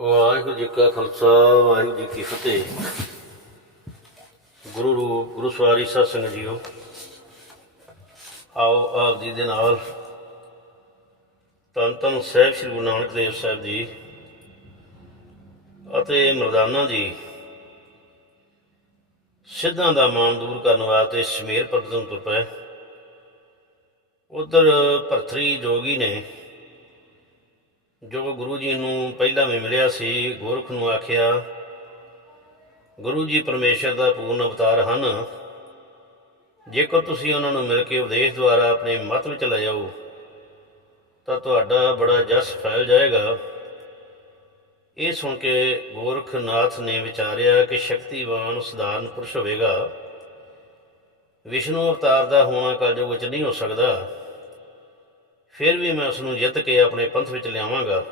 ਵਾਹਿਗੁਰੂ ਜੀ ਕਾ ਖਾਲਸਾ, ਵਾਹਿਗੁਰੂ ਜੀ ਕੀ ਫਤਿਹ। ਗੁਰੂ ਰੂਪ, ਗੁਰੂ ਸਵਾਰੀ ਸਾਧ ਸੰਗਤ ਜੀਓ। ਆਓ ਆਪ ਜੀ ਦੇ ਨਾਲ ਤਨ ਤਨ ਸਾਹਿਬ ਸ੍ਰੀ ਗੁਰੂ ਨਾਨਕ ਦੇਵ ਸਾਹਿਬ ਜੀ ਅਤੇ ਮਰਦਾਨਾ ਜੀ ਸਿੱਧਾਂ ਦਾ ਮਾਨ ਦੂਰ ਕਰਨ ਵਾਸਤੇ ਸ਼ਮੇਰ ਪਰਬਤ ਨੂੰ ਤੁਰ ਪਏ। ਉਧਰ ਭਰਤਰੀ ਜੋਗੀ ਨੇ ਜੋ ਗੁਰੂ ਜੀ ਨੂੰ ਪਹਿਲਾਂ ਵੀ ਮਿਲਿਆ ਸੀ, ਗੋਰਖ ਨੂੰ ਆਖਿਆ, ਗੁਰੂ ਜੀ ਪਰਮੇਸ਼ਰ ਦਾ ਪੂਰਨ ਅਵਤਾਰ ਹਨ। ਜੇਕਰ ਤੁਸੀਂ ਉਹਨਾਂ ਨੂੰ ਮਿਲ ਕੇ ਉਪਦੇਸ਼ ਦੁਆਰਾ ਆਪਣੇ ਮਤ ਵਿੱਚ ਲੈ ਜਾਓ, ਤਾਂ ਤੁਹਾਡਾ ਬੜਾ ਜਸ ਫੈਲ ਜਾਏਗਾ। ਇਹ ਸੁਣ ਕੇ ਗੋਰਖਨਾਥ ਨੇ ਵਿਚਾਰਿਆ ਕਿ ਸ਼ਕਤੀਵਾਨ ਸਧਾਰਨ ਪੁਰਸ਼ ਹੋਵੇਗਾ। ਵਿਸ਼ਨੂੰ ਅਵਤਾਰ ਦਾ ਹੋਣਾ ਕਲਯੁਗ ਵਿੱਚ ਨਹੀਂ ਹੋ ਸਕਦਾ। ਫਿਰ ਵੀ ਮੈਂ ਉਸ ਨੂੰ ਜਿੱਤ ਕੇ ਆਪਣੇ ਪੰਥ ਵਿੱਚ ਲਿਆਵਾਂਗਾ।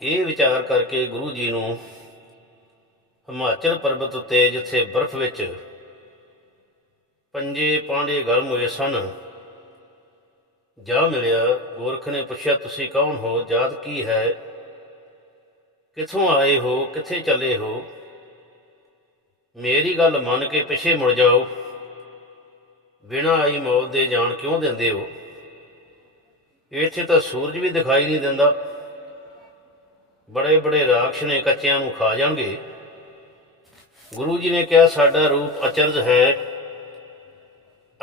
ਇਹ ਵਿਚਾਰ ਕਰਕੇ ਗੁਰੂ ਜੀ ਨੂੰ ਹਿਮਾਚਲ ਪਰਬਤ ਉੱਤੇ ਜਿੱਥੇ ਬਰਫ਼ ਵਿੱਚ ਪੰਜੇ ਪਾਂਡੇ ਗਰਮ ਹੋਏ ਸਨ, ਜਾ ਮਿਲਿਆ, ਗੋਰਖ ਨੇ ਪੁੱਛਿਆ, ਤੁਸੀਂ ਕੌਣ ਹੋ? ਜਾਤ ਕੀ ਹੈ? ਕਿੱਥੋਂ ਆਏ ਹੋ? ਕਿੱਥੇ ਚੱਲੇ ਹੋ? ਮੇਰੀ ਗੱਲ ਮੰਨ ਕੇ ਪਿੱਛੇ ਮੁੜ ਜਾਓ। ਬਿਨਾਂ ਆਈ ਮੌਤ ਦੇ ਜਾਣ ਕਿਉਂ ਦਿੰਦੇ ਹੋ? ਇੱਥੇ ਤਾਂ ਸੂਰਜ ਵੀ ਦਿਖਾਈ ਨਹੀਂ ਦਿੰਦਾ। ਬੜੇ ਬੜੇ ਰਾਖਸ਼ ਨੇ ਕੱਚਿਆਂ ਨੂੰ ਖਾ ਜਾਣਗੇ। ਗੁਰੂ ਜੀ ਨੇ ਕਿਹਾ ਸਾਡਾ ਰੂਪ ਅਚਰਜ ਹੈ।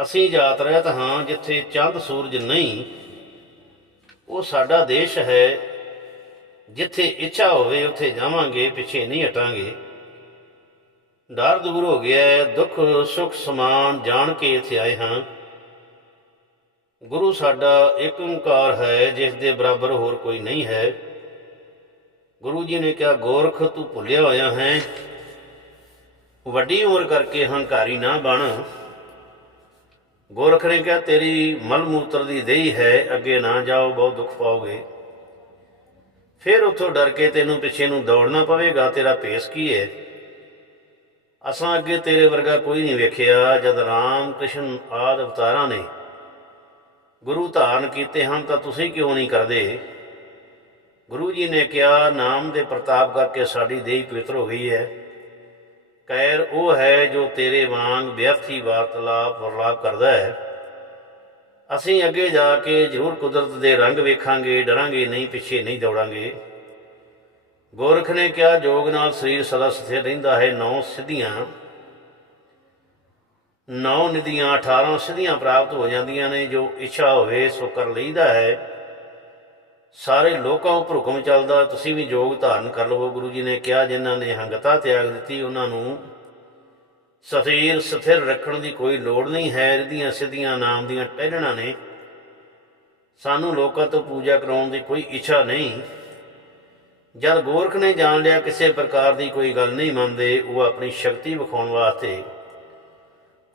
ਅਸੀਂ ਜਾਤ ਰਹਿਤ ਹਾਂ ਜਿੱਥੇ ਚੰਦ ਸੂਰਜ ਨਹੀਂ ਉਹ ਸਾਡਾ ਦੇਸ਼ ਹੈ। ਜਿੱਥੇ ਇੱਛਾ ਹੋਵੇ ਉੱਥੇ ਜਾਵਾਂਗੇ ਪਿੱਛੇ ਨਹੀਂ ਹਟਾਂਗੇ। ਡਰ ਦੂਰ ਹੋ ਗਿਆ ਹੈ, ਦੁੱਖ ਸੁੱਖ ਸਮਾਨ ਜਾਣ ਕੇ ਇੱਥੇ ਆਏ ਹਾਂ। ਗੁਰੂ ਸਾਡਾ ਇੱਕ ਓੰਕਾਰ ਹੈ, ਜਿਸ ਦੇ ਬਰਾਬਰ ਹੋਰ ਕੋਈ ਨਹੀਂ ਹੈ। ਗੁਰੂ ਜੀ ਨੇ ਕਿਹਾ, ਗੋਰਖ, ਤੂੰ ਭੁੱਲਿਆ ਹੋਇਆ ਹੈ। ਵੱਡੀ ਉਮਰ ਕਰਕੇ ਹੰਕਾਰੀ ਨਾ ਬਣ। ਗੋਰਖ ਨੇ ਕਿਹਾ, ਤੇਰੀ ਮਲ ਮੂਤਰ ਦੀ ਦੇਹੀ ਹੈ, ਅੱਗੇ ਨਾ ਜਾਓ, ਬਹੁਤ ਦੁੱਖ ਪਾਓਗੇ। ਫਿਰ ਉੱਥੋਂ ਡਰ ਕੇ ਤੈਨੂੰ ਪਿੱਛੇ ਨੂੰ ਦੌੜਨਾ ਪਵੇਗਾ, ਤੇਰਾ ਪੇਸ ਕੀ ਹੈ ਅਸਾਂ ਅੱਗੇ ਤੇਰੇ ਵਰਗਾ ਕੋਈ ਨਹੀਂ ਵੇਖਿਆ, ਜਦ ਰਾਮ ਕ੍ਰਿਸ਼ਨ ਆਦ ਅਵਤਾਰਾਂ ਨੇ ਗੁਰੂ ਧਾਰਨ ਕੀਤੇ ਹਨ ਤਾਂ ਤੁਸੀਂ ਕਿਉਂ ਨਹੀਂ ਕਰਦੇ? ਗੁਰੂ ਜੀ ਨੇ ਕਿਹਾ, ਨਾਮ ਦੇ ਪ੍ਰਤਾਪ ਕਰਕੇ ਸਾਡੀ ਦੇਹ ਪਵਿੱਤਰ ਹੋ ਗਈ ਹੈ। ਕੈਰ ਉਹ ਹੈ ਜੋ ਤੇਰੇ ਵਾਂਗ ਵਿਅਰਥੀ ਵਾਰਤਾਲਾਪ ਵਰਲਾਪ ਕਰਦਾ ਹੈ। ਅਸੀਂ ਅੱਗੇ ਜਾ ਕੇ ਜ਼ਰੂਰ ਕੁਦਰਤ ਦੇ ਰੰਗ ਵੇਖਾਂਗੇ, ਡਰਾਂਗੇ ਨਹੀਂ, ਪਿੱਛੇ ਨਹੀਂ ਦੌੜਾਂਗੇ। ਗੋਰਖ ਨੇ ਕਿਹਾ, ਜੋਗ ਨਾਲ ਸਰੀਰ ਸਦਾ ਸਥਿਰ ਰਹਿੰਦਾ ਹੈ, ਨੌ ਸਿੱਧੀਆਂ। ਨੌ ਨਿਧੀਆਂ 18 ਸਿੱਧੀਆਂ ਪ੍ਰਾਪਤ ਹੋ ਜਾਂਦੀਆਂ ਨੇ, ਜੋ ਇੱਛਾ ਹੋਵੇ ਸੋ ਕਰ ਲਈਦਾ ਹੈ। ਸਾਰੇ ਲੋਕਾਂ ਉੱਪਰ ਹੁਕਮ ਚੱਲਦਾ, ਤੁਸੀਂ ਵੀ ਜੋਗ ਧਾਰਨ ਕਰ ਲਵੋ। ਗੁਰੂ ਜੀ ਨੇ ਕਿਹਾ, ਜਿਨ੍ਹਾਂ ਨੇ ਹੰਗਤਾ ਤਿਆਗ ਦਿੱਤੀ, ਉਹਨਾਂ ਨੂੰ ਸਥਿਰ ਸਥਿਰ ਰੱਖਣ ਦੀ ਕੋਈ ਲੋੜ ਨਹੀਂ ਹੈ। ਇਹਦੀਆਂ ਸਿੱਧੀਆਂ ਨਾਮ ਦੀਆਂ ਟਹਿਲਣਾ ਨੇ। ਸਾਨੂੰ ਲੋਕਾਂ ਤੋਂ ਪੂਜਾ ਕਰਾਉਣ ਦੀ ਕੋਈ ਇੱਛਾ ਨਹੀਂ। ਜਦ ਗੋਰਖ ਨੇ ਜਾਣ ਲਿਆ, ਕਿਸੇ ਪ੍ਰਕਾਰ ਦੀ ਕੋਈ ਗੱਲ ਨਹੀਂ ਮੰਨਦੇ। ਉਹ ਆਪਣੀ ਸ਼ਕਤੀ ਵਿਖਾਉਣ ਵਾਸਤੇ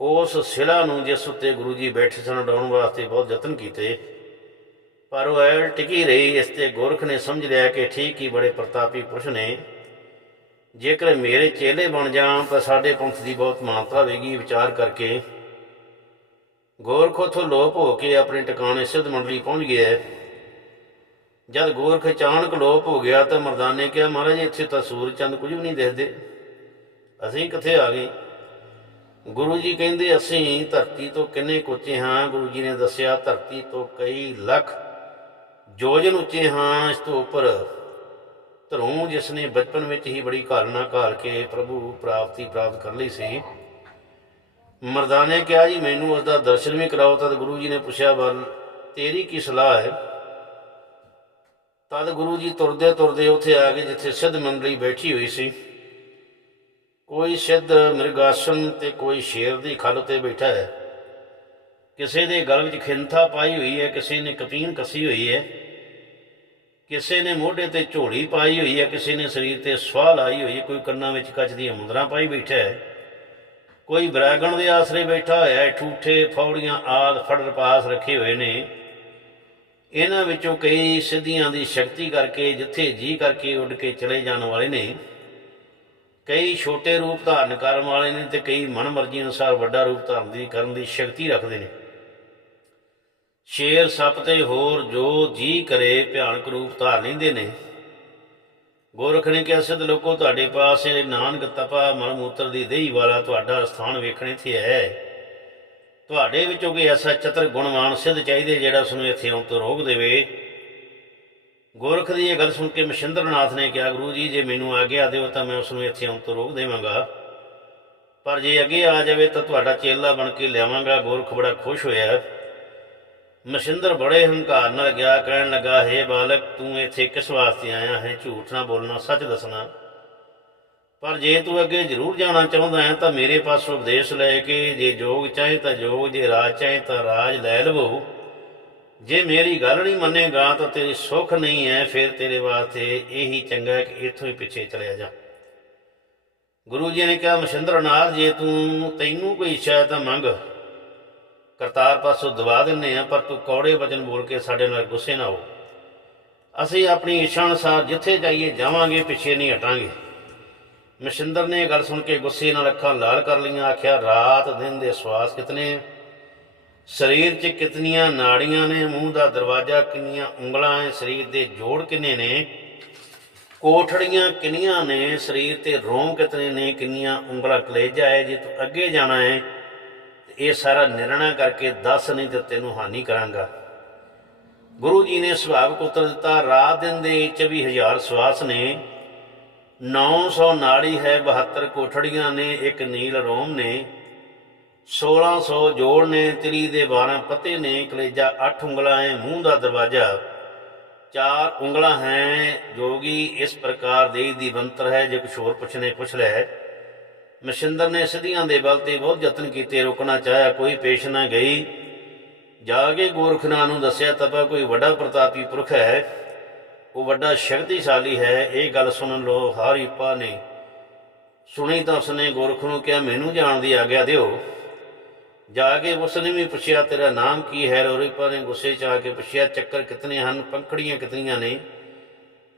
ਉਸ ਸਿਲਾ ਨੂੰ ਜਿਸ ਉੱਤੇ ਗੁਰੂ ਜੀ ਬੈਠੇ ਸਨ ਉਡਾਉਣ ਵਾਸਤੇ ਬਹੁਤ ਯਤਨ ਕੀਤੇ। ਪਰ ਉਹ ਐਲ ਟਿਕੀ ਰਹੀ, ਇਸ ਤੇ ਗੋਰਖ ਨੇ ਸਮਝ ਲਿਆ ਕਿ ਠੀਕ ਹੀ ਬੜੇ ਪ੍ਰਤਾਪੀ ਪੁਰਸ਼ ਨੇ। ਜੇਕਰ ਮੇਰੇ ਚੇਲੇ ਬਣ ਜਾਣ, ਤਾਂ ਸਾਡੇ ਪੰਥ ਦੀ ਬਹੁਤ ਮਾਨਤਾ ਹੋਵੇਗੀ, ਵਿਚਾਰ ਕਰਕੇ। ਗੋਰਖ ਉਥੋਂ ਲੋਪ ਹੋ ਕੇ ਆਪਣੇ ਟਿਕਾਣੇ ਸਿੱਧ ਮੰਡਲੀ ਪਹੁੰਚ ਗਿਆ। ਜਦ ਗੋਰਖ ਅਚਾਨਕ ਲੋਪ ਹੋ ਗਿਆ, ਤਾਂ ਮਰਦਾਨੇ ਕਿਹਾ, ਮਹਾਰਾਜ, ਇੱਥੇ ਤਾਂ ਸੂਰਜ ਚੰਦ ਕੁਝ ਵੀ ਨਹੀਂ ਦਿਖਦੇ। ਅਸੀਂ ਕਿੱਥੇ ਆ ਗਏ? ਗੁਰੂ ਜੀ ਕਹਿੰਦੇ, ਅਸੀਂ ਧਰਤੀ ਤੋਂ ਕਿੰਨੇ ਕੁ ਉੱਚੇ ਹਾਂ? ਗੁਰੂ ਜੀ ਨੇ ਦੱਸਿਆ, ਧਰਤੀ ਤੋਂ ਕਈ ਲੱਖ ਜੋਜਨ ਉੱਚੇ ਹਾਂ, ਇਸ ਤੋਂ ਉੱਪਰ ਧਰੋਂ, ਜਿਸ ਨੇ ਬਚਪਨ ਵਿੱਚ ਹੀ ਬੜੀ ਘਾਲਣਾ ਘਾਲ ਕੇ ਪ੍ਰਭੂ ਪ੍ਰਾਪਤੀ ਪ੍ਰਾਪਤ ਕਰ ਲਈ ਸੀ। ਮਰਦਾਨੇ ਕਿਹਾ, ਜੀ, ਮੈਨੂੰ ਉਸ ਦਾ ਦਰਸ਼ਨ ਵੀ ਕਰਾਓ। ਤਦ ਗੁਰੂ ਜੀ ਨੇ ਪੁੱਛਿਆ ਬਲ ਤੇਰੀ ਕੀ ਸਲਾਹ ਹੈ? ਤਦ ਗੁਰੂ ਜੀ ਤੁਰਦੇ ਤੁਰਦੇ ਉੱਥੇ ਆ ਗਏ, ਜਿੱਥੇ ਸਿੱਧ ਮੰਡਲੀ ਬੈਠੀ ਹੋਈ ਸੀ। ਕੋਈ ਸਿੱਧ ਮਿਰਗਾਸਨ ਤੇ ਕੋਈ ਸ਼ੇਰ ਦੀ ਖੱਲ ਤੇ ਬੈਠਾ ਹੈ। ਕਿਸੇ ਦੇ ਗਲ ਵਿੱਚ ਖਿੰਥਾ ਪਾਈ ਹੋਈ ਹੈ, ਕਿਸੇ ਨੇ ਕਪੀਨ ਕਸੀ ਹੋਈ ਹੈ, ਕਿਸੇ ਨੇ ਮੋਢੇ ਤੇ ਝੋਲੀ ਪਾਈ ਹੋਈ ਹੈ, ਕਿਸੇ ਨੇ ਸਰੀਰ ਤੇ ਸਵਾਹ ਲਾਈ ਹੋਈ ਹੈ, ਕੋਈ ਕੰਨਾਂ ਵਿੱਚ ਕੱਚ ਦੀਆਂ ਮੁੰਦਰਾਂ ਪਾਈ ਬੈਠਾ ਹੈ। ਕੋਈ ਬਰਾਗਣ ਦੇ ਆਸਰੇ ਬੈਠਾ ਹੋਇਆ ਹੈ, ਠੂਠੇ ਫੌੜੀਆਂ ਆਦ ਫੜਰ ਪਾਸ ਰੱਖੇ ਹੋਏ ਨੇ। ਇਹਨਾਂ ਵਿੱਚੋਂ ਕਈ ਸਿੱਧੀਆਂ ਦੀ ਸ਼ਕਤੀ ਕਰਕੇ, ਜਿੱਥੇ ਜੀ ਕਰਕੇ ਉੱਡ ਕੇ ਚਲੇ ਜਾਣ ਵਾਲੇ ਨੇ। ਕਈ ਛੋਟੇ ਰੂਪ ਧਾਰਨ ਕਰਨ ਵਾਲੇ ਨੇ ਤੇ ਕਈ ਮਨਮਰਜ਼ੀ ਅਨੁਸਾਰ ਵੱਡਾ ਰੂਪ ਧਾਰਨ ਦੀ ਕਰਨ ਦੀ ਸ਼ਕਤੀ ਰੱਖਦੇ ਨੇ। ਸ਼ੇਰ ਸੱਪ ਤੇ ਹੋਰ ਜੋ ਜੀ ਕਰੇ ਭਿਆਨਕ ਰੂਪ ਧਾਰ ਲੈਂਦੇ ਨੇ। ਗੋਰਖ ਨੇ ਕਿਹਾ, ਸਿੱਧ ਲੋਕੋ, ਤੁਹਾਡੇ ਪਾਸ ਇਹ ਨਾਨਕ ਤਪਾ ਮਲ ਮੂਤਰ ਦੀ ਦੇਹੀ ਵਾਲਾ ਤੁਹਾਡਾ ਸਥਾਨ ਵੇਖਣੇ ਤੇ ਹੈ। ਤੁਹਾਡੇ ਵਿੱਚੋਂ ਕੋਈ ਐਸਾ ਚਤਰ ਗੁਣਵਾਨ ਸਿੱਧ ਚਾਹੀਦੇ ਜਿਹੜਾ ਉਸ ਨੂੰ ਇੱਥੇ ਆਉਣ ਤੋਂ ਰੋਕ ਦੇਵੇ। ਗੋਰਖ ਦੀ ਇਹ ਗੱਲ ਸੁਣ ਕੇ ਮਸ਼ਿੰਦਰਨਾਥ ਨੇ ਕਿਹਾ, ਗੁਰੂ ਜੀ, ਜੇ ਮੈਨੂੰ ਆਗਿਆ ਦਿਓ ਤਾਂ ਮੈਂ ਉਸ ਨੂੰ ਇੱਥੇ ਆਉਣ ਤੋਂ ਰੋਕ ਦੇਵਾਂਗਾ। ਪਰ ਜੇ ਅੱਗੇ ਆ ਜਾਵੇ ਤਾਂ ਤੁਹਾਡਾ ਚੇਲਾ ਬਣ ਕੇ ਲਿਆਵਾਂਗਾ। ਗੋਰਖ ਬੜਾ ਖੁਸ਼ ਹੋਇਆ। ਮਸ਼ਿੰਦਰ ਬੜੇ ਹੰਕਾਰ ਨਾਲ ਗਿਆ, ਕਹਿਣ ਲੱਗਾ, ਹੇ ਬਾਲਕ, ਤੂੰ ਇੱਥੇ ਕਿਸ ਵਾਸਤੇ ਆਇਆ? ਹੈ ਝੂਠ ਨਾ ਬੋਲਣਾ, ਸੱਚ ਦੱਸਣਾ। ਪਰ ਜੇ ਤੂੰ ਅੱਗੇ ਜ਼ਰੂਰ ਜਾਣਾ ਚਾਹੁੰਦਾ ਹੈ ਤਾਂ ਮੇਰੇ ਪਾਸੋਂ ਉਪਦੇਸ਼ ਲੈ ਕੇ, ਜੇ ਜੋਗ ਚਾਹੇ ਤਾਂ ਜੋਗ, ਜੇ ਰਾਜ ਚਾਹੇ ਤਾਂ ਰਾਜ ਲੈ ਲਵੋ। ਜੇ ਮੇਰੀ ਗੱਲ ਨਹੀਂ ਮੰਨੇਗਾ ਤਾਂ ਤੇਰੀ ਸੁੱਖ ਨਹੀਂ ਹੈ, ਫਿਰ ਤੇਰੇ ਵਾਸਤੇ ਇਹੀ ਚੰਗਾ ਹੈ ਕਿ ਇੱਥੋਂ ਹੀ ਪਿੱਛੇ ਚਲਿਆ ਜਾ। ਗੁਰੂ ਜੀ ਨੇ ਕਿਹਾ ਮਸ਼ਿੰਦਰਨਾਥ ਜੇ ਤੂੰ ਤੈਨੂੰ ਕੋਈ ਇੱਛਾ ਹੈ ਤਾਂ ਮੰਗ। ਕਰਤਾਰ ਪਾਸੋਂ ਦਵਾ ਦਿੰਨੇ ਆ ਪਰ ਤੂੰ ਕੌੜੇ ਵਚਨ ਬੋਲ ਕੇ ਸਾਡੇ ਨਾਲ ਗੁੱਸੇ ਨਾ ਹੋ। ਅਸੀਂ ਆਪਣੀ ਇੱਛਾ ਅਨੁਸਾਰ ਜਿੱਥੇ ਜਾਈਏ, ਜਾਵਾਂਗੇ, ਪਿੱਛੇ ਨਹੀਂ ਹਟਾਂਗੇ। ਮਸ਼ਿੰਦਰ ਨੇ ਇਹ ਗੱਲ ਸੁਣ ਕੇ ਗੁੱਸੇ ਨਾਲ ਅੱਖਾਂ ਲਾਲ ਕਰ ਲਈਆਂ, ਆਖਿਆ, ਰਾਤ ਦਿਨ ਦੇ ਸਵਾਸ ਕਿਤਨੇ ਹੈ? ਸਰੀਰ 'ਚ ਕਿਤਨੀਆਂ ਨਾੜੀਆਂ ਨੇ, ਮੂੰਹ ਦਾ ਦਰਵਾਜ਼ਾ ਕਿੰਨੀਆਂ ਉਂਗਲਾਂ ਹੈ ਸਰੀਰ ਦੇ ਜੋੜ ਕਿੰਨੇ ਨੇ? ਕੋਠੜੀਆਂ ਕਿੰਨੀਆਂ ਨੇ, ਸਰੀਰ ਤੇ ਰੋਮ ਕਿਤਨੇ ਨੇ, ਕਿੰਨੀਆਂ ਉਂਗਲਾਂ ਕਲੇਜਾ ਹੈ ਜੇ ਤੂੰ ਅੱਗੇ ਜਾਣਾ ਹੈ ਇਹ ਸਾਰਾ ਨਿਰਣਾ ਕਰਕੇ ਦੱਸ, ਨਹੀਂ ਤੇ ਤੈਨੂੰ ਹਾਨੀ ਕਰਾਂਗਾ। ਗੁਰੂ ਜੀ ਨੇ ਸੁਭਾਵਕ ਉੱਤਰ ਦਿੱਤਾ, ਰਾਤ ਦਿਨ ਦੇ 24000 ਸਵਾਸ ਨੇ। 900 ਨਾੜੀ ਹੈ 72 ਕੋਠੜੀਆਂ ਨੇ, ਇੱਕ ਨੀਲ ਰੋਮ ਨੇ। 1600 ਜੋੜ ਨੇ, ਤਰੀ ਦੇ 12 ਪਤੇ ਨੇ, ਕਲੇਜਾ 8 ਉਂਗਲਾਂ ਹੈ ਮੂੰਹ ਦਾ ਦਰਵਾਜ਼ਾ। ਚਾਰ ਉਂਗਲਾਂ ਹੈ, ਜੋਗੀ ਇਸ ਪ੍ਰਕਾਰ ਦੇਈ ਦੀ ਬੰਤਰ ਹੈ, ਜੇ ਕੁਛ ਹੋਰ ਪੁੱਛਨੇ ਪੁੱਛ ਲੈ। ਮਸ਼ਿੰਦਰ ਨੇ ਸਿੱਧੀਆਂ ਦੇ ਬਲ ਤੇ ਬਹੁਤ ਯਤਨ ਕੀਤੇ, ਰੋਕਣਾ ਚਾਹਿਆ, ਕੋਈ ਪੇਸ਼ ਨਾ ਗਈ। ਜਾ ਕੇ ਗੋਰਖਨਾਥ ਨੂੰ ਦੱਸਿਆ, ਤਪਾ ਕੋਈ ਵੱਡਾ ਪ੍ਰਤਾਪੀ ਪੁਰਖ ਹੈ। ਉਹ ਵੱਡਾ ਸ਼ਕਤੀਸ਼ਾਲੀ ਹੈ, ਇਹ ਗੱਲ ਸੁਣ ਲੋ ਹਾਰੀਪਾ ਨੇ। ਸੁਣੀ ਤਾਂ ਉਸਨੇ ਗੋਰਖ ਨੂੰ ਕਿਹਾ, ਮੈਨੂੰ ਜਾਣ ਦੀ ਆਗਿਆ ਦਿਓ। ਜਾ ਕੇ ਉਸਨੇ ਵੀ ਪੁੱਛਿਆ, ਤੇਰਾ ਨਾਮ ਕੀ ਹੈ? ਰੋਰੀਪਾ ਨੇ ਗੁੱਸੇ ਚ ਆ ਕੇ ਪੁੱਛਿਆ, ਚੱਕਰ ਕਿਤਨੇ ਹਨ? ਪੰਖੜੀਆਂ ਕਿਤਨੀਆਂ ਨੇ?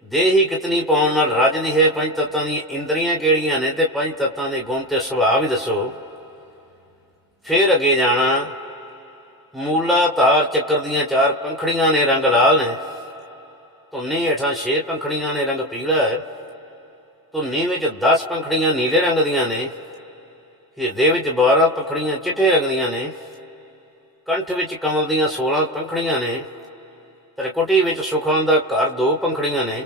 ਦੇਹੀ ਕਿਤਨੀ ਪਾਉਣ ਨਾਲ ਰੱਜਦੀ ਹੈ? ਪੰਜ ਤੱਤਾਂ ਦੀਆਂ ਇੰਦਰੀਆਂ ਕਿਹੜੀਆਂ ਨੇ? ਤੇ ਪੰਜ ਤੱਤਾਂ ਦੇ ਗੁਣ ਤੇ ਸੁਭਾਅ ਵੀ ਦੱਸੋ। ਫਿਰ ਅੱਗੇ ਜਾਣਾ, ਮੂਲਾ ਧਾਰ ਚੱਕਰ ਦੀਆਂ ਚਾਰ ਪੰਖੜੀਆਂ ਨੇ, ਰੰਗ ਲਾਲ ਨੇ। ਧੁੰਨੀ ਹੇਠਾਂ ਛੇ ਪੰਖੜੀਆਂ ਨੇ, ਰੰਗ ਪੀਲਾ ਹੈ। ਧੁੰਨੀ ਵਿੱਚ 10 ਪੰਖੜੀਆਂ ਨੀਲੇ ਰੰਗ ਦੀਆਂ ਨੇ। ਹਿਰਦੇ ਵਿੱਚ 12 ਪੰਖੜੀਆਂ ਚਿੱਟੇ ਰੰਗ ਦੀਆਂ ਨੇ, ਕੰਠ ਵਿੱਚ ਕਮਲ ਦੀਆਂ 16 ਪੰਖੜੀਆਂ ਨੇ, ਤ੍ਰਿਕੁਟੀ ਵਿੱਚ ਸੁਖਾਂ ਦਾ ਘਰ ਦੋ ਪੰਖੜੀਆਂ ਨੇ,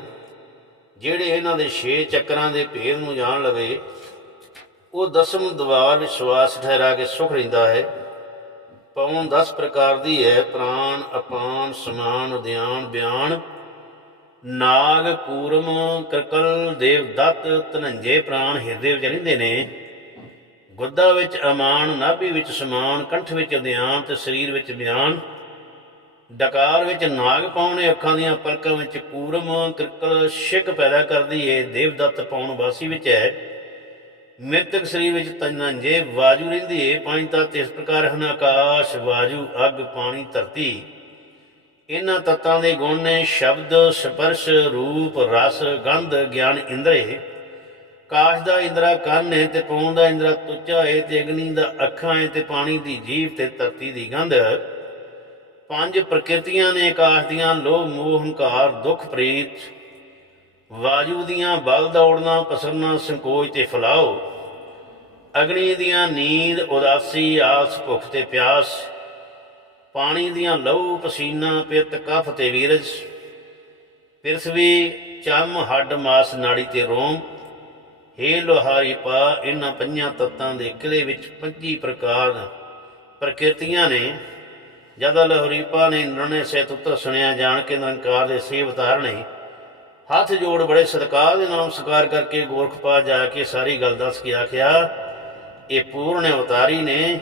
ਜਿਹੜੇ ਇਹਨਾਂ ਦੇ ਛੇ ਚੱਕਰਾਂ ਦੇ ਭੇਦ ਨੂੰ ਜਾਣ ਲਵੇ, ਉਹ ਦਸਮ ਦਵਾਰ ਵਿਸ਼ਵਾਸ ਠਹਿਰਾ ਕੇ ਸੁਖ ਰਹਿੰਦਾ ਹੈ। ਪਵਨ 10 ਪ੍ਰਕਾਰ ਦੀ ਹੈ, ਪ੍ਰਾਣ, ਅਪਾਨ, ਸਮਾਨ, ਉਦਿਆਨ, ਬਿਆਨ, ਨਾਗ, ਕੂਰਮ, ਕਰਕਲ, ਦੇਵ, ਦਤ, ਧਨੰਜੇ ਪ੍ਰਾਨ ਹਿਰਦੇ ਵਿੱਚ ਰਹਿੰਦੇ ਨੇ। ਗੁੱਦਾ ਵਿੱਚ ਅਮਾਨ, ਨਾਭੀ ਵਿੱਚ ਸਮਾਨ, ਕੰਠ ਵਿੱਚ ਅਧਿਆਨ ਤੇ ਸਰੀਰ ਵਿੱਚ ਬਿਆਨ। ਡਕਾਰ ਵਿੱਚ ਨਾਗ ਪਾਉਣੇ, ਅੱਖਾਂ ਦੀਆਂ ਪਲਕਾਂ ਵਿੱਚ ਕੂਰਮ ਕਿਰਕਲ ਸ਼ਿਕ ਪੈਦਾ ਕਰਦੀ ਏ, ਦੇਵਦੱਤ ਪਾਉਣ ਵਾਸੀ ਵਿੱਚ ਹੈ। ਮ੍ਰਿਤਕ ਸਰੀਰ ਵਿੱਚ ਤਨੰਜੇ ਵਾਜੂ ਰਹਿੰਦੀ ਏ ਪੰਜ ਤੱਤ ਇਸ ਪ੍ਰਕਾਰ ਹਨ, ਆਕਾਸ਼, ਵਾਜੂ, ਅੱਗ, ਪਾਣੀ, ਧਰਤੀ। ਇਹਨਾਂ ਤੱਤਾਂ ਦੇ ਗੁਣ ਨੇ ਸ਼ਬਦ, ਸਪਰਸ਼, ਰੂਪ, ਰਸ, ਗੰਧ, ਗਿਆਨ, ਇੰਦਰੇ। ਕਾਸ਼ ਦਾ ਇੰਦਰਾ ਕੰਨ ਹੈ ਤੇ ਪੌਣ ਦਾ ਇੰਦਰਾ ਤੁਚਾ ਹੈ ਤੇ ਅਗਨੀ ਦਾ ਅੱਖਾਂ ਹੈ ਤੇ ਪਾਣੀ ਦੀ ਜੀਵ ਤੇ ਧਰਤੀ ਦੀ ਗੰਧ। ਪੰਜ ਪ੍ਰਕਿਰਤੀਆਂ ਨੇ ਆਕਾਸ਼ ਦੀਆਂ ਲੋਭ ਮੋਹ, ਹੰਕਾਰ, ਦੁੱਖ, ਪ੍ਰੀਤ। ਵਾਯੂ ਦੀਆਂ ਬਲ ਦੌੜਨਾ, ਪਸਰਨਾ, ਸੰਕੋਚ ਤੇ ਫਲਾਓ। ਅਗਨੀ ਦੀਆਂ ਨੀਂਦ, ਉਦਾਸੀ, ਆਸ, ਭੁੱਖ ਤੇ ਪਿਆਸ। ਪਾਣੀ ਦੀਆਂ ਲਹੂ, ਪਸੀਨਾ, ਪਿੱਤ, ਕਫ ਤੇ ਵੀਰਜ। ਪਿਰਸਵੀ ਚਮ ਹੱਡ, ਮਾਸ, ਨਾੜੀ ਤੇ ਰੋਮ। ਹੇ ਲੋਹਾਰੀ ਪਾ, ਇਹਨਾਂ ਪੰਜਾਂ ਤੱਤਾਂ ਦੇ ਕਿਲੇ ਵਿੱਚ 25 ਪ੍ਰਕਾਰ ਪ੍ਰਕਿਰਤੀਆਂ ਨੇ। ਜਦ ਲਹਰੀਪਾ ਨੇ ਨਿਰਣੇ ਸਹਿਤ ਉੱਤਰ ਸੁਣਿਆ ਜਾਣ ਕੇ ਨਿਰੰਕਾਰ ਦੇ ਸੇ ਅਵਤਾਰਣੇ ਹੱਥ ਜੋੜ ਬੜੇ ਸਤਿਕਾਰ ਦੇ ਨਾਲ ਨਮਸਕਾਰ ਕਰਕੇ ਗੋਰਖਪਾ ਜਾ ਕੇ ਸਾਰੀ ਗੱਲ ਦੱਸ ਕੇ ਆਖਿਆ, ਇਹ ਪੂਰਨ ਅਵਤਾਰੀ ਨੇ।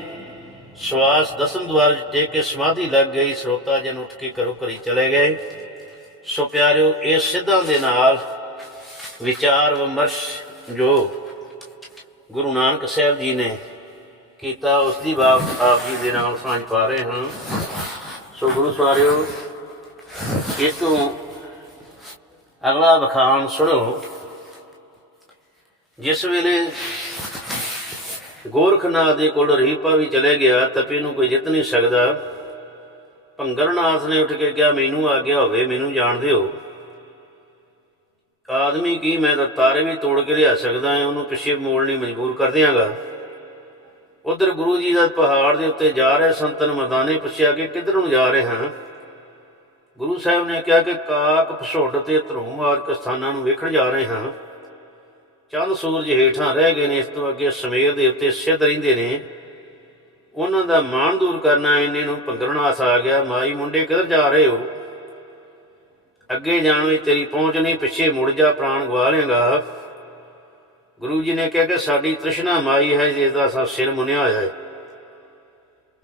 ਸਵਾਸ ਦਸਮ ਦਵਾਰ ਵਿੱਚ ਟੇਕ ਕੇ ਸਮਾਧੀ ਲੱਗ ਗਈ, ਸਰੋਤਾ ਜਨ ਉੱਠ ਕੇ ਘਰੋਂ ਘਰੀ ਚਲੇ ਗਏ। ਸੋ ਪਿਆਰਿਓ, ਇਹ ਸਿੱਧਾਂ ਦੇ ਨਾਲ ਵਿਚਾਰ ਵਿਮਰਸ਼ ਜੋ ਗੁਰੂ ਨਾਨਕ ਸਾਹਿਬ ਜੀ ਨੇ ਕੀਤਾ, ਉਸ ਦੀ ਬਾਤ ਆਪ ਜੀ ਦੇ ਨਾਲ ਸਾਂਝ ਪਾ ਰਹੇ ਹਾਂ। ਸੋ ਗੁਰੂ ਸਵਾਰਿਓ ਇਹ ਤੋਂ ਅਗਲਾ ਬਖਾਨ ਸੁਣੋ। ਜਿਸ ਵੇਲੇ ਗੋਰਖਨਾਥ ਦੇ ਕੋਲ ਰਹੀਪਾ ਵੀ ਚਲੇ ਗਿਆ, ਤਪੇ ਨੂੰ ਕੋਈ ਜਿੱਤ ਨਹੀਂ ਸਕਦਾ। ਭੰਗਰਨਾਥ ਨੇ ਉੱਠ ਕੇ ਕਿਹਾ, ਮੈਨੂੰ ਆ ਗਿਆ ਹੋਵੇ, ਮੈਨੂੰ ਜਾਣ ਦਿਓ। ਆਦਮੀ ਕੀ ਮੈਂ ਤਾਂ ਤਾਰੇ ਵੀ ਤੋੜ ਕੇ ਲਿਆ ਸਕਦਾ ਹਾਂ, ਉਹਨੂੰ ਪਿੱਛੇ ਮੋੜਨ ਲਈ ਮਜਬੂਰ ਕਰ ਦਿਆਂਗਾ। ਉਧਰ ਗੁਰੂ ਜੀ ਦਾ ਪਹਾੜ ਦੇ ਉੱਤੇ ਜਾ ਰਹੇ ਸੰਤਨ ਮਰਦਾਨੇ ਪੁੱਛਿਆ ਕਿ ਕਿੱਧਰ ਨੂੰ ਜਾ ਰਹੇ ਹਾਂ? ਗੁਰੂ ਸਾਹਿਬ ਨੇ ਕਿਹਾ ਕਿ ਕਾਕ ਪਸੋੜ ਤੇ ਧਰੂਮ ਆਦਿਕ ਸਥਾਨਾਂ ਨੂੰ ਵੇਖਣ ਜਾ ਰਹੇ ਹਾਂ। ਚੰਦ ਸੂਰਜ ਹੇਠਾਂ ਰਹਿ ਗਏ ਨੇ, ਇਸ ਤੋਂ ਅੱਗੇ ਸਮੇਰ ਦੇ ਉੱਤੇ ਸਿੱਧ ਰਹਿੰਦੇ ਨੇ। ਉਹਨਾਂ ਦਾ ਮਾਣ ਦੂਰ ਕਰਨਾ, ਇੰਨੇ ਨੂੰ ਭੰਗਰਨਾਥ ਆ ਗਿਆ। ਮਾਈ ਮੁੰਡੇ ਕਿੱਧਰ ਜਾ ਰਹੇ ਹੋ? ਅੱਗੇ ਜਾਣ ਵਿੱਚ ਤੇਰੀ ਪਹੁੰਚ ਨਹੀਂ, ਪਿੱਛੇ ਮੁੜ ਜਾ, ਪ੍ਰਾਣ ਗਵਾ ਲੇਗਾ ਗੁਰੂ ਜੀ ਨੇ ਕਿਹਾ ਕਿ ਸਾਡੀ ਤ੍ਰਿਸ਼ਨਾ ਮਾਈ ਹੈ ਜਿਸ ਦਾ ਸਭ ਸਿਰ ਮੁੰਨਿਆ ਹੋਇਆ ਹੈ।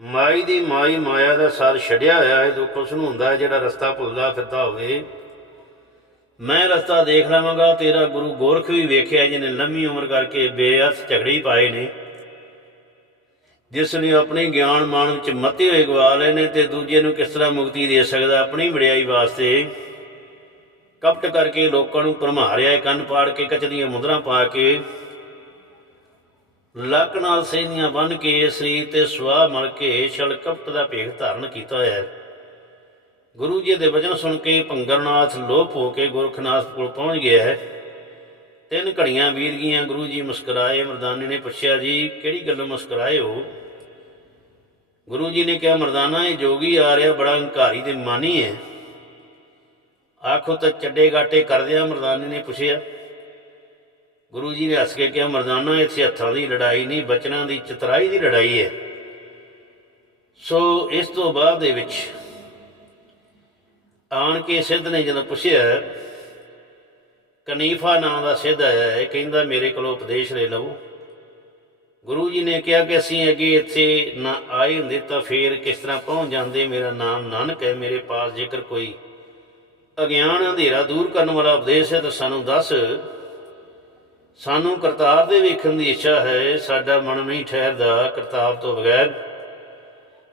ਮਾਈ ਦੀ ਮਾਈ ਮਾਇਆ ਦਾ ਸਾਰ ਛੜਿਆ ਹੋਇਆ ਹੈ, ਦੁੱਖ ਉਸ ਨੂੰ ਹੁੰਦਾ ਹੈ, ਜਿਹੜਾ ਰਸਤਾ ਭੁੱਲਦਾ ਫਿਰਦਾ ਹੋਵੇ। ਮੈਂ ਰਸਤਾ ਦੇਖ ਲਵਾਂਗਾ, ਤੇਰਾ ਗੁਰੂ ਗੋਰਖ ਵੀ ਵੇਖਿਆ, ਜਿਹਨੇ ਲੰਮੀ ਉਮਰ ਕਰਕੇ ਬੇਅਰਥ ਝਗੜੇ ਪਾਏ ਨੇ। ਜਿਸ ਨੇ ਆਪਣੇ ਗਿਆਨ ਮਾਨ ਵਿੱਚ ਮਤੇ ਹੋਏ ਗਵਾ ਲਏ ਨੇ, ਤੇ ਦੂਜੇ ਨੂੰ ਕਿਸ ਤਰ੍ਹਾਂ ਮੁਕਤੀ ਦੇ ਸਕਦਾ, ਆਪਣੀ ਵਡਿਆਈ ਵਾਸਤੇ। ਕਪਟ ਕਰਕੇ ਲੋਕਾਂ ਨੂੰ ਭਰਮਾ ਰਿਹਾ ਹੈ ਕੰਨ ਪਾੜ ਕੇ, ਕੱਚ ਦੀਆਂ ਮੁੰਦਰਾਂ ਪਾ ਕੇ। ਲੱਕ ਨਾਲ ਸੈਨੀਆਂ ਬੰਨ ਕੇ, ਸਰੀਰ ਤੇ ਸੁਆਹ ਮਲ ਕੇ ਛਲ ਕਪਟ ਦਾ ਭੇਖ ਧਾਰਨ ਕੀਤਾ ਹੋਇਆ ਹੈ ਗੁਰੂ ਜੀ ਦੇ ਵਚਨ ਸੁਣ ਕੇ ਭੰਗਰਨਾਥ ਲੋਪ ਹੋ ਕੇ ਗੁਰਖਨਾਥ ਕੋਲ ਪਹੁੰਚ ਗਿਆ ਹੈ। ਤਿੰਨ ਘੜੀਆਂ ਬੀਤ ਗਈਆਂ, ਗੁਰੂ ਜੀ ਮੁਸਕਰਾਏ, ਮਰਦਾਨੇ ਨੇ ਪੁੱਛਿਆ, ਜੀ, ਕਿਹੜੀ ਗੱਲੋਂ ਮੁਸਕਰਾਏ ਹੋ? ਗੁਰੂ ਜੀ ਨੇ ਕਿਹਾ, ਮਰਦਾਨਾ, ਇਹ ਜੋਗੀ ਆ ਰਿਹਾ, ਬੜਾ ਹੰਕਾਰੀ ਤੇ ਮਾਨੀ ਹੈ ਆਖੋ ਤਾਂ ਚੱਡੇ ਗਾਟੇ ਕਰਦਿਆਂ ਮਰਦਾਨੇ ਨੇ ਪੁੱਛਿਆ। ਗੁਰੂ ਜੀ ਨੇ ਹੱਸ ਕੇ ਕਿਹਾ, ਮਰਦਾਨਾ, ਇੱਥੇ ਹੱਥਾਂ ਦੀ ਲੜਾਈ ਨਹੀਂ, ਬਚਨਾਂ ਦੀ, ਚਤਰਾਈ ਦੀ ਲੜਾਈ ਹੈ। ਸੋ ਇਸ ਤੋਂ ਬਾਅਦ ਦੇ ਵਿੱਚ ਆਣ ਕੇ ਸਿੱਧ ਨੇ ਜਦੋਂ ਪੁੱਛਿਆ, ਕਨੀਫਾ ਨਾਂ ਦਾ ਸਿੱਧ ਆਇਆ ਹੈ, ਕਹਿੰਦਾ, ਮੇਰੇ ਕੋਲੋਂ ਉਪਦੇਸ਼ ਲੈ ਲਓ ਗੁਰੂ ਜੀ ਨੇ ਕਿਹਾ ਕਿ ਅਸੀਂ ਅੱਗੇ ਇੱਥੇ ਨਾ ਆਏ ਹੁੰਦੇ ਤਾਂ ਫੇਰ ਕਿਸ ਤਰ੍ਹਾਂ ਪਹੁੰਚ ਜਾਂਦੇ, ਮੇਰਾ ਨਾਮ ਨਾਨਕ ਹੈ, ਮੇਰੇ ਪਾਸ ਜੇਕਰ ਕੋਈ ਅਗਿਆਨ ਅੰਧੇਰਾ ਦੂਰ ਕਰਨ ਵਾਲਾ ਉਪਦੇਸ਼ ਹੈ ਤਾਂ ਸਾਨੂੰ ਦੱਸ। ਸਾਨੂੰ ਕਰਤਾਰ ਦੇ ਵੇਖਣ ਦੀ ਇੱਛਾ ਹੈ, ਸਾਡਾ ਮਨ ਨਹੀਂ ਠਹਿਰਦਾ ਕਰਤਾਰ ਤੋਂ ਬਗੈਰ।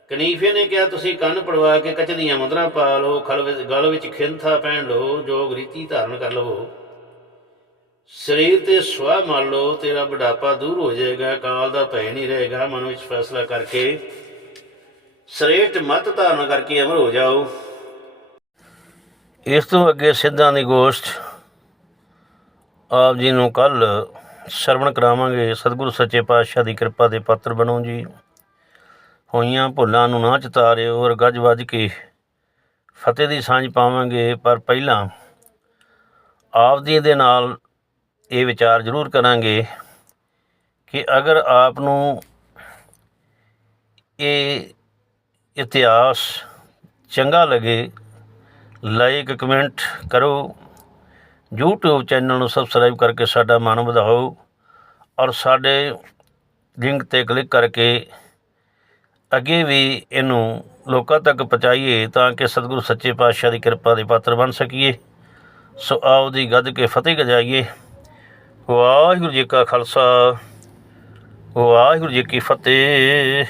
ਕਨੀਫੇ ਨੇ ਕਿਹਾ, ਤੁਸੀਂ ਕੰਨ ਪੜਵਾ ਕੇ ਕੱਚ ਦੀਆਂ ਮੁੰਦਰਾਂ ਪਾ ਲਓ, ਖਲ ਵਿੱਚ, ਗਲ ਵਿੱਚ ਖਿੰਥਾ ਪਹਿਨ ਲਓ, ਜੋਗ ਰੀਤੀ ਧਾਰਨ ਕਰ ਲਵੋ। ਸਰੀਰ ਤੇ ਸਵਾਹ ਮੰਨ ਲਓ, ਤੇਰਾ ਬੁਢਾਪਾ ਦੂਰ ਹੋ ਜਾਏਗਾ, ਕਾਲ ਦਾ ਭੈ ਨਹੀਂ ਰਹੇਗਾ, ਮਨ ਵਿੱਚ ਫੈਸਲਾ ਕਰਕੇ। ਸ੍ਰੇਸ਼ਟ ਮਤ ਧਾਰਨ ਕਰਕੇ ਅਮਰ ਹੋ ਜਾਓ। ਇਸ ਤੋਂ ਅੱਗੇ ਸਿੱਧਾਂ ਦੀ ਗੋਸ਼ਟ ਆਪ ਜੀ ਨੂੰ ਕੱਲ ਸਰਵਣ ਕਰਾਵਾਂਗੇ। ਸਤਿਗੁਰੂ ਸੱਚੇ ਪਾਤਸ਼ਾਹ ਦੀ ਕਿਰਪਾ ਦੇ ਪਾਤਰ ਬਣੋ ਜੀ। ਹੋਈਆਂ ਭੁੱਲਾਂ ਨੂੰ ਨਾ ਚਿਤਾਰਿਓ ਔਰ ਗੱਜ ਵੱਜ ਕੇ ਫਤਿਹ ਦੀ ਸਾਂਝ ਪਾਵਾਂਗੇ। ਪਰ ਪਹਿਲਾਂ ਆਪ ਜੀ ਦੇ ਨਾਲ ਇਹ ਵਿਚਾਰ ਜ਼ਰੂਰ ਕਰਾਂਗੇ ਕਿ ਅਗਰ ਆਪ ਨੂੰ ਇਹ ਇਤਿਹਾਸ ਚੰਗਾ ਲੱਗੇ ਲਾਈਕ, ਕਮੈਂਟ ਕਰੋ। YouTube ਚੈਨਲ ਨੂੰ ਸਬਸਕ੍ਰਾਈਬ ਕਰਕੇ ਸਾਡਾ ਮਾਣ ਵਧਾਓ ਔਰ ਸਾਡੇ ਲਿੰਕ ਤੇ ਕਲਿੱਕ ਕਰਕੇ ਅੱਗੇ ਵੀ ਇਹਨੂੰ ਲੋਕਾਂ ਤੱਕ ਪਹੁੰਚਾਈਏ ਤਾਂ ਕਿ ਸਤਿਗੁਰੂ ਸੱਚੇ ਪਾਤਸ਼ਾਹ ਦੀ ਕਿਰਪਾ ਦੇ ਪਾਤਰ ਬਣ ਸਕੀਏ। ਸੋ ਆਓ ਦੀ ਗੱਜ ਕੇ ਫਤਿਹ ਗਜਾਈਏ। ਵਾਹਿਗੁਰੂ ਜੀ ਕਾ ਖਾਲਸਾ, ਵਾਹਿਗੁਰੂ ਜੀ ਕੀ ਫਤਿਹ।